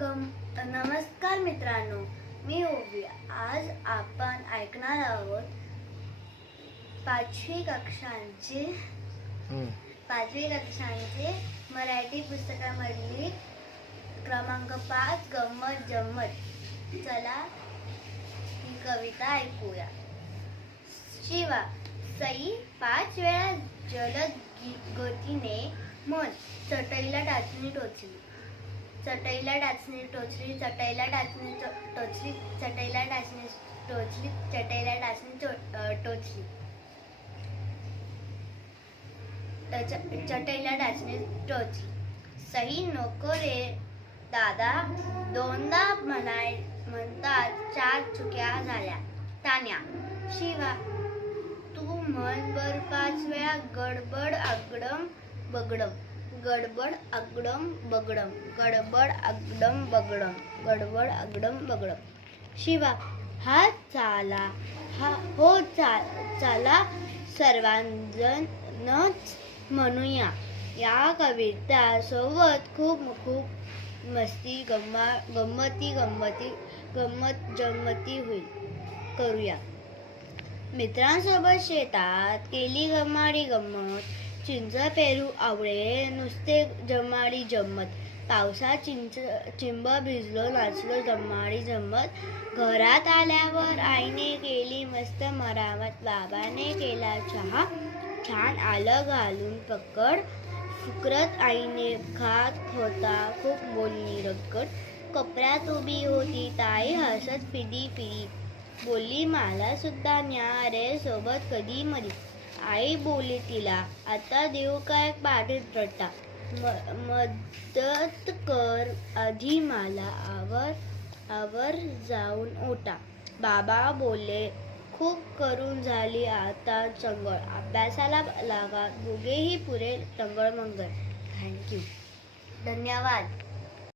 गम नमस्कार मित्रांनो मी ओविया आज आपण ऐकणार आहोत पाचवी कक्षांचे पाचवी कक्षांचे मराठी पुस्तकामधली क्रमांक पाच गंमत जम्मत. चला ही कविता ऐकूया. शिवा सई पाच वेळा जलद गतीने मन चटईला टाचणी टोचली. चटईला डाचणी टोचली चटईला डाचणी टोचली चटईला डाचणी टोचली चटईला डाचणी टोचली. चटईला डाचणी टोचली. सही नको रे दादा. दोनदा म्हणाय म्हणतात चार चुक्या झाल्या. तान्या शिवा तू मन बर पाच वेळा गडबड आगडम बगडम. गडबड आगडम बगडम. गडबड आगडम बगडम. गडबड आगडम बगडम. शिवा हा चाला हा हो चा चाला सर्वांजणच म्हणूया. या कविता सोबत खूप खूप मस्ती गम्मा गंमती गंमती गंमत जमती होईल. करूया. मित्रांसोबत शेतात केली गमाडी गंमत चिंच पेरू आवळे नुसते जमाडी जम्मत. पावसात चिंच चिंब भिजलो नाचलो जमाडी जम्मत. घरात आल्यावर आईने केली मस्त मरामत बाबाने केला चहा. छान आलं घालून पकड. फुकरत आईने खात होता खूप बोलली रक्कड कपड्यात उभी होती ताई हसत पिदी पिदी बोलली मला सुद्धा न्या रे सोबत कधी मधी आई बोली तिला आता देऊ काय पाठीत रट्टा म- मदत कर आधी मला आवर आवर जाऊन ओटा बाबा बोलले खूप करून झाली आता चंगळ. अभ्यासाला लागा दोघेही पुरे टंगळ मंगळ. थँक्यू धन्यवाद.